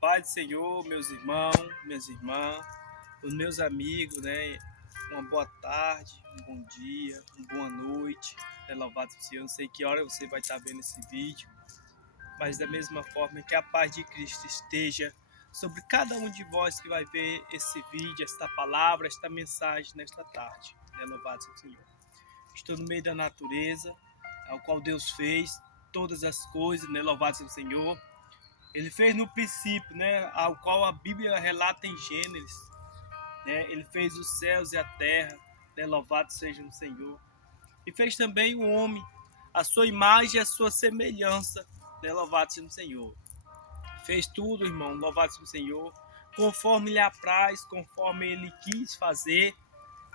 Pai do Senhor, meus irmãos, minhas irmãs, os meus amigos, né? Uma boa tarde, um bom dia, uma boa noite. Louvado seja o Senhor. Não sei que hora você vai estar vendo esse vídeo, mas da mesma forma que a paz de Cristo esteja sobre cada um de vós que vai ver esse vídeo, esta palavra, esta mensagem nesta tarde. Louvado seja o Senhor. Estou no meio da natureza, ao qual Deus fez todas as coisas, né? Louvado seja o Senhor. Ele fez no princípio, né, ao qual a Bíblia relata em Gênesis, né? Ele fez os céus e a terra, né? Louvado seja o Senhor. E fez também o homem, a sua imagem e a sua semelhança, né? Louvado seja o Senhor. Fez tudo, irmão, louvado seja o Senhor, conforme lhe apraz, conforme ele quis fazer,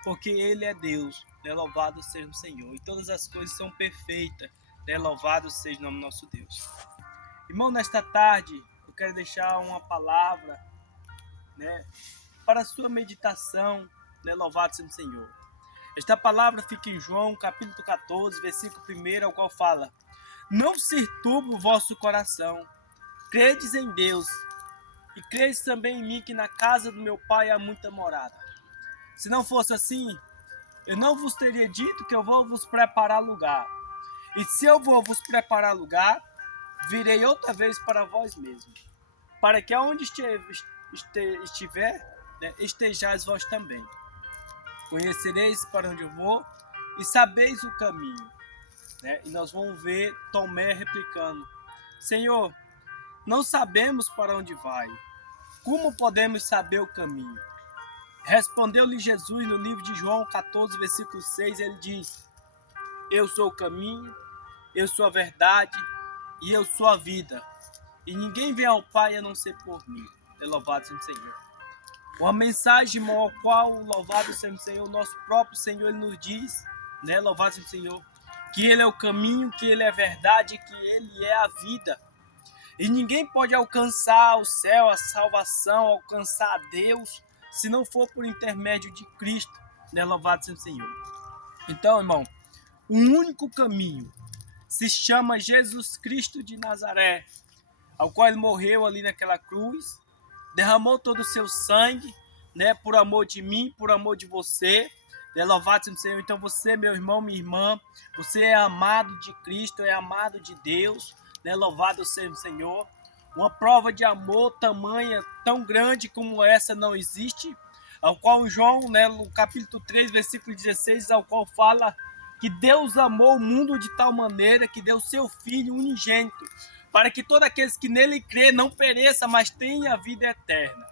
porque ele é Deus, né? Louvado seja o Senhor. E todas as coisas são perfeitas, né? Louvado seja o nome do nosso Deus. Irmão, nesta tarde eu quero deixar uma palavra, né, para a sua meditação, né? Louvado seja o Senhor. Esta palavra fica em João, capítulo 14, versículo 1, ao qual fala: Não se turbe o vosso coração, credes em Deus, e credes também em mim, que na casa do meu Pai há muita morada. Se não fosse assim, eu não vos teria dito que eu vou vos preparar lugar. E se eu vou vos preparar lugar, virei outra vez para vós mesmos, para que aonde estiver, né, estejais vós também. Conhecereis para onde eu vou e sabeis o caminho. Né? E nós vamos ver Tomé replicando: Senhor, não sabemos para onde vai. Como podemos saber o caminho? Respondeu-lhe Jesus no livro de João 14, versículo 6, ele diz: Eu sou o caminho, eu sou a verdade e eu sou a vida. E ninguém vem ao Pai a não ser por mim. Louvado seja o Senhor. Uma mensagem ao qual, louvado seja o Senhor, nosso próprio Senhor, ele nos diz, né, louvado seja o Senhor, que Ele é o caminho, que Ele é a verdade, que Ele é a vida. E ninguém pode alcançar o céu, a salvação, alcançar a Deus, se não for por intermédio de Cristo, né, louvado seja o Senhor. Então, irmão, o único caminho se chama Jesus Cristo de Nazaré, ao qual ele morreu ali naquela cruz, derramou todo o seu sangue, né, por amor de mim, por amor de você, né, louvado seja o Senhor. Então você, meu irmão, minha irmã, você é amado de Cristo, é amado de Deus, né, louvado seja o Senhor. Uma prova de amor tamanha, tão grande como essa não existe, ao qual João, né, no capítulo 3, versículo 16, ao qual fala que Deus amou o mundo de tal maneira que deu seu Filho unigênito, para que todos aqueles que nele crê não pereça, mas tenha a vida eterna.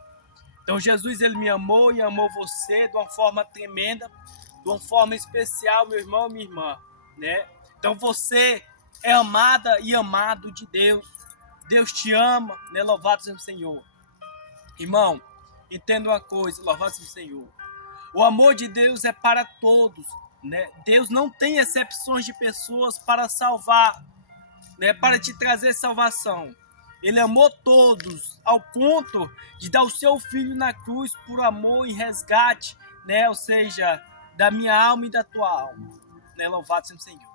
Então Jesus, ele me amou e amou você de uma forma tremenda, de uma forma especial, meu irmão, minha irmã, né? Então você é amada e amado de Deus. Deus te ama, né? Louvado seja o Senhor. Irmão, entenda uma coisa, louvado seja o Senhor. O amor de Deus é para todos, né? Deus não tem exceções de pessoas para salvar, né, para te trazer salvação. Ele amou todos ao ponto de dar o seu filho na cruz por amor e resgate, né, ou seja, da minha alma e da tua alma, né, louvado seja o Senhor.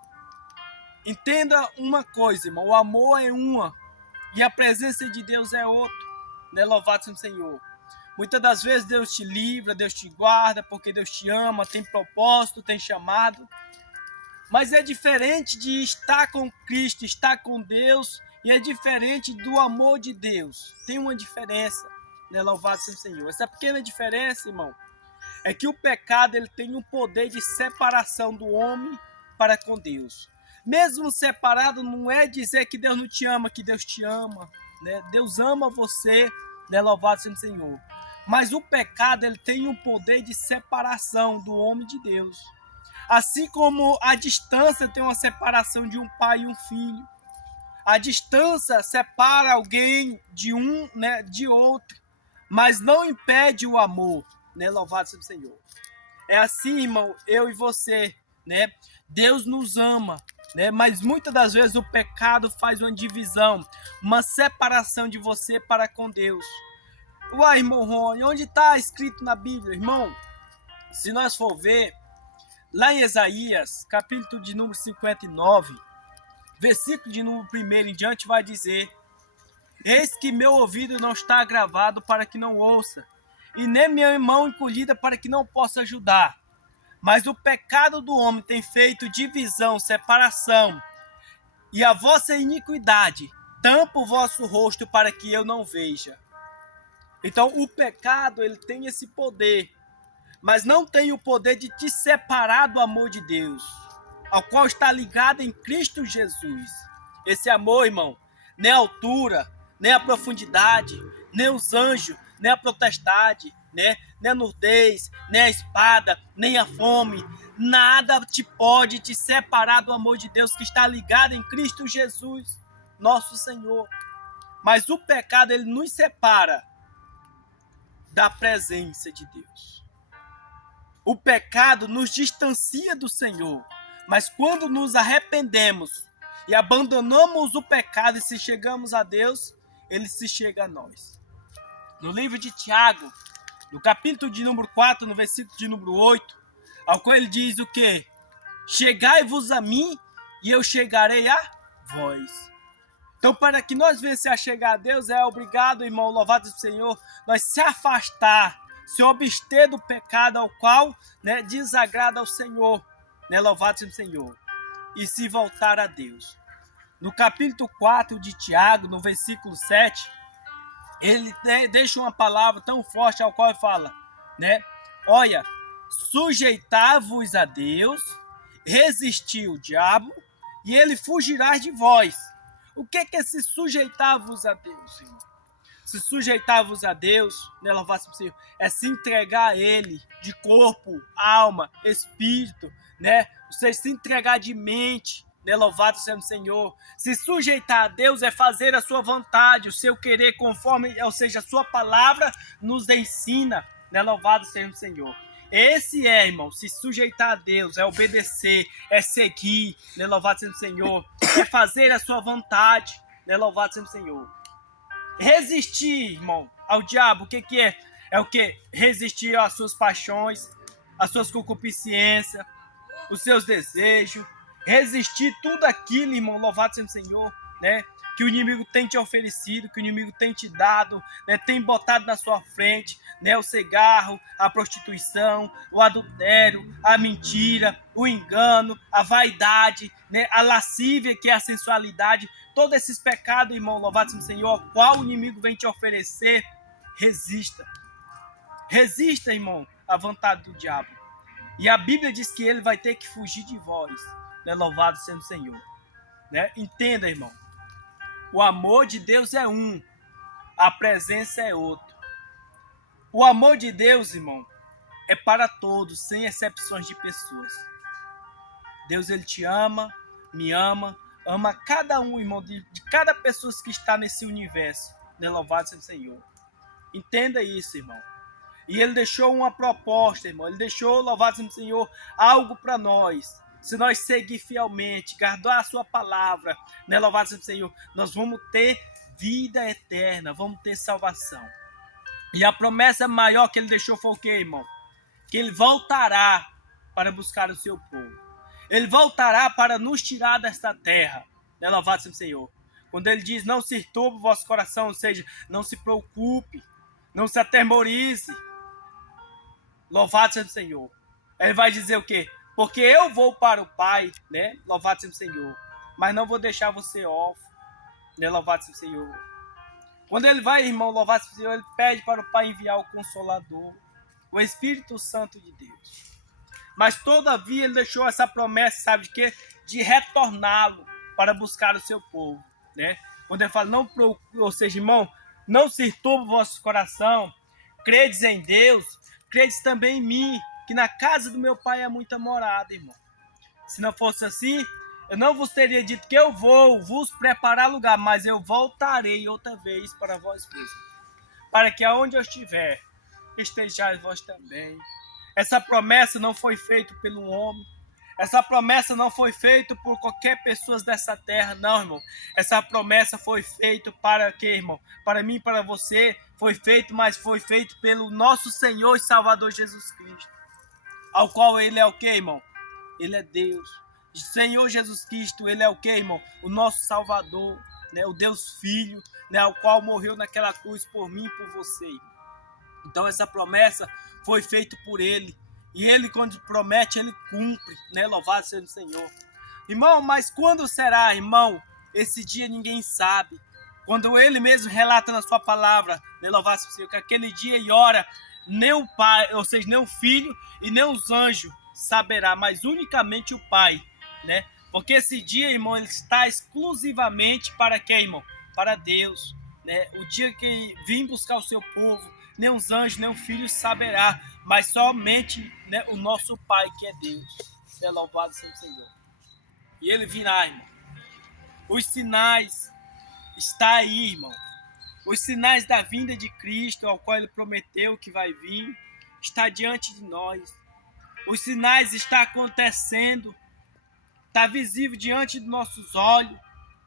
Entenda uma coisa, irmão, o amor é uma e a presença de Deus é outra, né, louvado seja o Senhor. Muitas das vezes Deus te livra, Deus te guarda, porque Deus te ama, tem propósito, tem chamado. Mas é diferente de estar com Cristo, estar com Deus, e é diferente do amor de Deus. Tem uma diferença, né? Louvado seja o Senhor. Essa pequena diferença, irmão, é que o pecado ele tem um poder de separação do homem para com Deus. Mesmo separado, não é dizer que Deus não te ama, que Deus te ama, né? Deus ama você, né? Louvado seja o Senhor. Mas o pecado ele tem um poder de separação do homem de Deus. Assim como a distância tem uma separação de um pai e um filho. A distância separa alguém de um, né, de outro, mas não impede o amor, né? Louvado seja o Senhor. É assim, irmão, eu e você, né? Deus nos ama, né? Mas muitas das vezes o pecado faz uma divisão, uma separação de você para com Deus. Uai, irmão Rony, onde está escrito na Bíblia, irmão? Se nós for ver, lá em Isaías, capítulo de número 59, versículo de número 1 em diante, vai dizer: Eis que meu ouvido não está agravado para que não ouça, e nem minha mão encolhida para que não possa ajudar. Mas o pecado do homem tem feito divisão, separação, e a vossa iniquidade tampa o vosso rosto para que eu não veja. Então o pecado, ele tem esse poder, mas não tem o poder de te separar do amor de Deus, ao qual está ligado em Cristo Jesus. Esse amor, irmão, nem a altura, nem a profundidade, nem os anjos, nem a potestade, né? Nem a nudez, nem a espada, nem a fome, nada te pode te separar do amor de Deus que está ligado em Cristo Jesus, nosso Senhor. Mas o pecado, ele nos separa da presença de Deus. O pecado nos distancia do Senhor, mas quando nos arrependemos e abandonamos o pecado e se chegamos a Deus, ele se chega a nós. No livro de Tiago, no capítulo de número 4, no versículo de número 8, ao qual ele diz o quê? Chegai-vos a mim e eu chegarei a vós. Então, para que nós venhamos a chegar a Deus, é obrigado, irmão, louvado seja o Senhor, nós se afastar, se abster do pecado ao qual, né, desagrada ao Senhor, né, louvado seja o Senhor, e se voltar a Deus. No capítulo 4 de Tiago, no versículo 7, ele deixa uma palavra tão forte ao qual ele fala, né? Olha, sujeitai-vos a Deus, resistir o diabo, e ele fugirá de vós. O que é se sujeitar-vos a Deus, Senhor? Se sujeitar-vos a Deus, né, louvado seja, é se entregar a Ele de corpo, alma, espírito, né? Você se entregar de mente, né, louvado seja o Senhor. Se sujeitar a Deus é fazer a sua vontade, o seu querer conforme, ou seja, a sua palavra nos ensina, né, louvado seja o Senhor. Esse é, irmão, se sujeitar a Deus, é obedecer, é seguir, né, louvado seja o Senhor, é fazer a sua vontade, né, louvado seja o Senhor. Resistir, irmão, ao diabo, o que é? É o que? Resistir às suas paixões, às suas concupiscências, os seus desejos, resistir tudo aquilo, irmão, louvado seja o Senhor, né? Que o inimigo tem te oferecido, que o inimigo tem te dado, né? Tem botado na sua frente, né? O cigarro, a prostituição, o adultério, a mentira, o engano, a vaidade, né? A lascívia, que é a sensualidade, todos esses pecados, irmão, louvado seja o Senhor, ao qual o inimigo vem te oferecer, resista. Resista, irmão, à vontade do diabo. E a Bíblia diz que ele vai ter que fugir de vós, né? Louvado seja o Senhor, né? Entenda, irmão. O amor de Deus é um, a presença é outro. O amor de Deus, irmão, é para todos, sem exceções de pessoas. Deus, ele te ama, me ama, ama cada um, irmão, de cada pessoa que está nesse universo, né? Louvado seja o Senhor. Entenda isso, irmão. E ele deixou uma proposta, irmão. Ele deixou, louvado seja o Senhor, algo para nós. Se nós seguir fielmente, guardar a sua palavra, né, louvado seja o Senhor, nós vamos ter vida eterna, vamos ter salvação. E a promessa maior que ele deixou foi o quê, irmão? Que ele voltará para buscar o seu povo. Ele voltará para nos tirar desta terra, né, louvado seja o Senhor. Quando ele diz, não se turbe o vosso coração, ou seja, não se preocupe, não se atemorize. Louvado seja o Senhor. Ele vai dizer o quê? Porque eu vou para o Pai, né? Louvado seja o Senhor. Mas não vou deixar você órfão, né? Louvado seja o Senhor. Quando ele vai, irmão, louvado seja o Senhor, ele pede para o Pai enviar o Consolador, o Espírito Santo de Deus. Mas todavia ele deixou essa promessa, sabe de quê? De retorná-lo para buscar o seu povo, né? Quando ele fala, não, ou seja, irmão, não se turbe o vosso coração, credes em Deus, credes também em mim, que na casa do meu pai é muita morada, irmão. Se não fosse assim, eu não vos teria dito que eu vou vos preparar lugar, mas eu voltarei outra vez para vós mesmos, para que aonde eu estiver, estejais vós também. Essa promessa não foi feita pelo homem, essa promessa não foi feita por qualquer pessoa dessa terra, não, irmão. Essa promessa foi feita para quê, irmão? Para mim, para você, foi feito, mas foi feito pelo nosso Senhor e Salvador Jesus Cristo, ao qual ele é o quê, irmão? Ele é Deus. Senhor Jesus Cristo, ele é o quê, irmão? O nosso Salvador. né, o Deus Filho, né, o qual morreu naquela cruz por mim e por você. Então essa promessa foi feita por ele. E ele, quando promete, ele cumpre, né? Louvado seja o Senhor. Irmão, mas quando será, irmão? Esse dia ninguém sabe. Quando ele mesmo relata na sua palavra, né? Louvado seja o Senhor, que aquele dia e hora, nem o Pai, ou seja, nem o Filho e nem os anjos saberá, mas unicamente o Pai, né? Porque esse dia, irmão, ele está exclusivamente para quem, irmão? Para Deus, né? O dia que vim buscar o seu povo, nem os anjos, nem o Filho saberá, mas somente, né, o nosso Pai, que é Deus. É louvado seja o Senhor. E ele virá, irmão. Os sinais estão aí, irmão. Os sinais da vinda de Cristo, ao qual ele prometeu que vai vir, está diante de nós. Os sinais estão acontecendo. Está visível diante dos nossos olhos.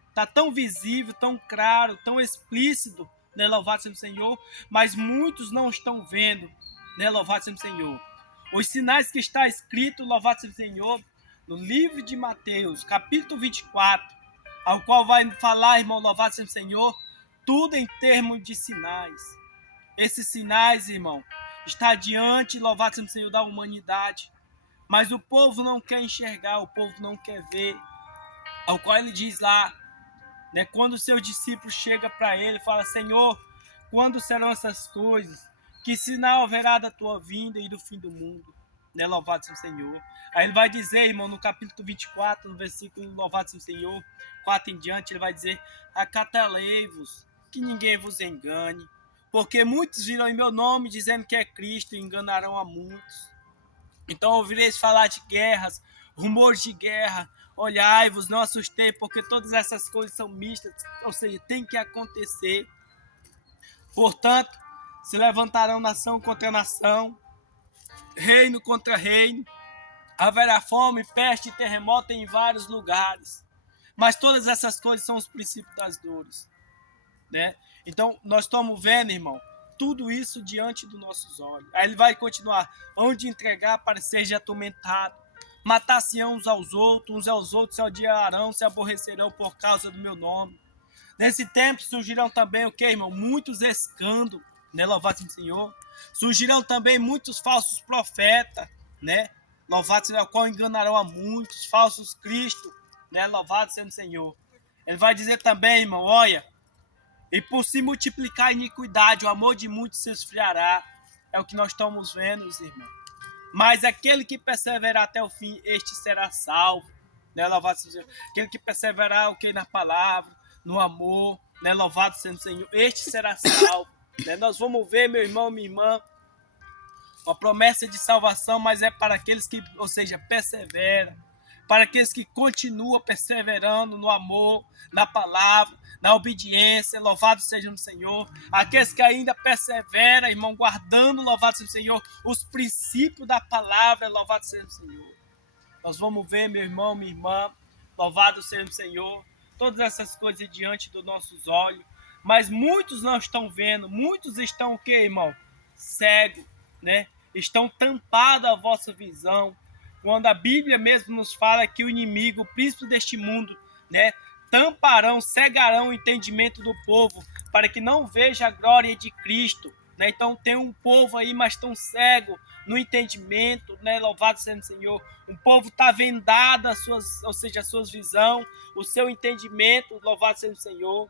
Está tão visível, tão claro, tão explícito, né? Louvado seja o Senhor, mas muitos não estão vendo, né? Louvado seja o Senhor. Os sinais que está escrito, louvado seja o Senhor, no livro de Mateus, capítulo 24, ao qual vai falar, irmão, louvado seja o Senhor, tudo em termos de sinais. Esses sinais, irmão, está diante, louvado seja o Senhor, da humanidade, mas o povo não quer enxergar, o povo não quer ver, ao qual ele diz lá, né, quando os seus discípulos chegam para ele e falam, Senhor, quando serão essas coisas? Que sinal haverá da tua vinda e do fim do mundo? Né, louvado seja o Senhor. Aí ele vai dizer, irmão, no capítulo 24, no versículo louvado seja o Senhor, 4 em diante, ele vai dizer, acatalei-vos, que ninguém vos engane, porque muitos virão em meu nome dizendo que é Cristo e enganarão a muitos. Então ouvireis falar de guerras, rumores de guerra, olhai-vos, não assustei, porque todas essas coisas são mistas, ou seja, tem que acontecer. Portanto, se levantarão nação contra nação, reino contra reino, haverá fome, peste e terremoto em vários lugares. Mas todas essas coisas são os princípios das dores, né? Então, nós estamos vendo, irmão, tudo isso diante dos nossos olhos. Aí ele vai continuar, onde entregar para seja atormentado, matar-se-ão uns aos outros se odiarão, se aborrecerão por causa do meu nome. Nesse tempo surgirão também o que, irmão? Muitos escândalos, né? Louvado seja o Senhor. Surgirão também muitos falsos profetas, né? Louvado seja o qual enganarão a muitos, falsos cristos, né? Louvado seja o Senhor. Ele vai dizer também, irmão, olha, e por se multiplicar a iniquidade, o amor de muitos se esfriará. É o que nós estamos vendo, irmãos. Mas aquele que perseverar até o fim, este será salvo. Né? Louvado seja o Senhor. Aquele que perseverar o que na palavra, no amor, né? Louvado seja o Senhor, este será salvo. Né? Nós vamos ver, meu irmão, minha irmã, uma promessa de salvação, mas é para aqueles que, ou seja, perseveram, para aqueles que continuam perseverando no amor, na palavra, na obediência, louvado seja o Senhor. Aqueles que ainda perseveram, irmão, guardando, louvado seja o Senhor, os princípios da palavra, louvado seja o Senhor. Nós vamos ver, meu irmão, minha irmã, louvado seja o Senhor, todas essas coisas diante dos nossos olhos, mas muitos não estão vendo, muitos estão o quê, irmão? Cegos, né? Estão tampados a vossa visão, quando a Bíblia mesmo nos fala que o inimigo, o príncipe deste mundo, né, tamparão, cegarão o entendimento do povo, para que não veja a glória de Cristo, né? Então tem um povo aí, mas tão cego no entendimento, né? Louvado seja o Senhor. Um povo está vendado as suas, ou seja, a sua visão, o seu entendimento, louvado seja o Senhor.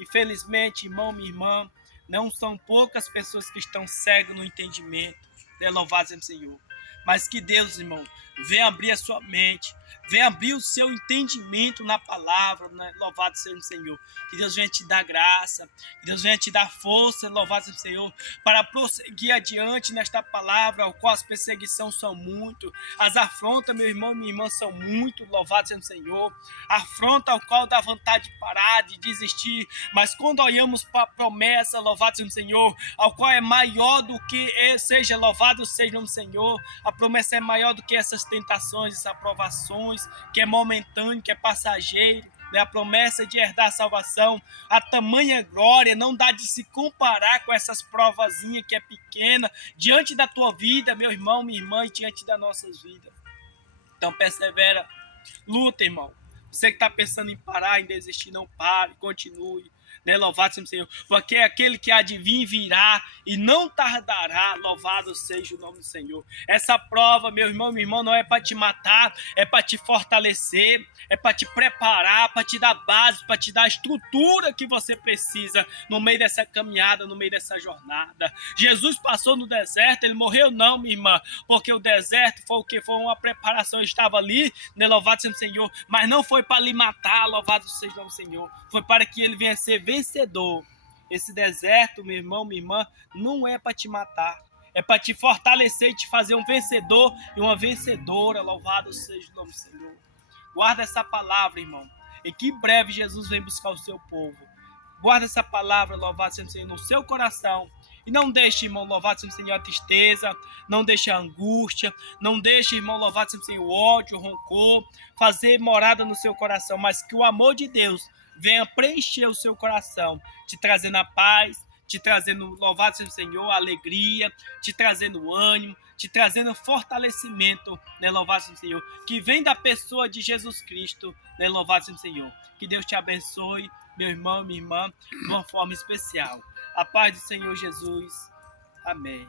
Infelizmente, irmão, minha irmã, não são poucas pessoas que estão cegas no entendimento, né? Louvado seja o Senhor. Mas que Deus, irmão, venha abrir a sua mente, venha abrir o seu entendimento na palavra, né? Louvado seja o Senhor. Que Deus venha te dar graça, que Deus venha te dar força, louvado seja o Senhor, para prosseguir adiante nesta palavra, ao qual as perseguições são muito, as afrontas, meu irmão e minha irmã, são muito, louvado seja o Senhor. Afronta ao qual dá vontade de parar, de desistir, mas quando olhamos para a promessa, louvado seja o Senhor, ao qual é maior do que seja, louvado seja o Senhor, a promessa é maior do que essas tentações, essas aprovações, que é momentâneo, que é passageiro, né? A promessa de herdar a salvação, a tamanha glória, não dá de se comparar com essas provazinhas que é pequena, diante da tua vida, meu irmão, minha irmã, e diante das nossas vidas. Então persevera, luta, irmão, Você que está pensando em parar, em desistir, não pare, continue. Né? Louvado seja o Senhor, porque aquele que há de vir virá e não tardará. Louvado seja o nome do Senhor. Essa prova, meu irmão, não é para te matar, é para te fortalecer, é para te preparar, para te dar base, para te dar a estrutura que você precisa no meio dessa caminhada, no meio dessa jornada. Jesus passou no deserto, ele morreu não, minha irmã, porque o deserto foi o que? Foi uma preparação, estava ali, né? Louvado seja o Senhor, mas não foi para lhe matar, louvado seja o nome do Senhor, foi para que ele venha ser vencedor. Esse deserto, meu irmão, minha irmã, não é para te matar, é para te fortalecer e te fazer um vencedor e uma vencedora. Louvado seja o nome do Senhor. Guarda essa palavra, irmão, e que em breve Jesus vem buscar o seu povo. Guarda essa palavra, louvado seja o Senhor, no seu coração. E não deixe, irmão, louvado seja o Senhor, a tristeza, não deixe a angústia, não deixe, irmão, louvado seja o Senhor, o ódio, o rancor, fazer morada no seu coração, mas que o amor de Deus venha preencher o seu coração, te trazendo a paz, te trazendo, louvado seja o Senhor, alegria, te trazendo ânimo, te trazendo fortalecimento, né, louvado seja o Senhor, que vem da pessoa de Jesus Cristo, né, louvado seja o Senhor. Que Deus te abençoe, meu irmão, minha irmã, de uma forma especial. A paz do Senhor Jesus. Amém.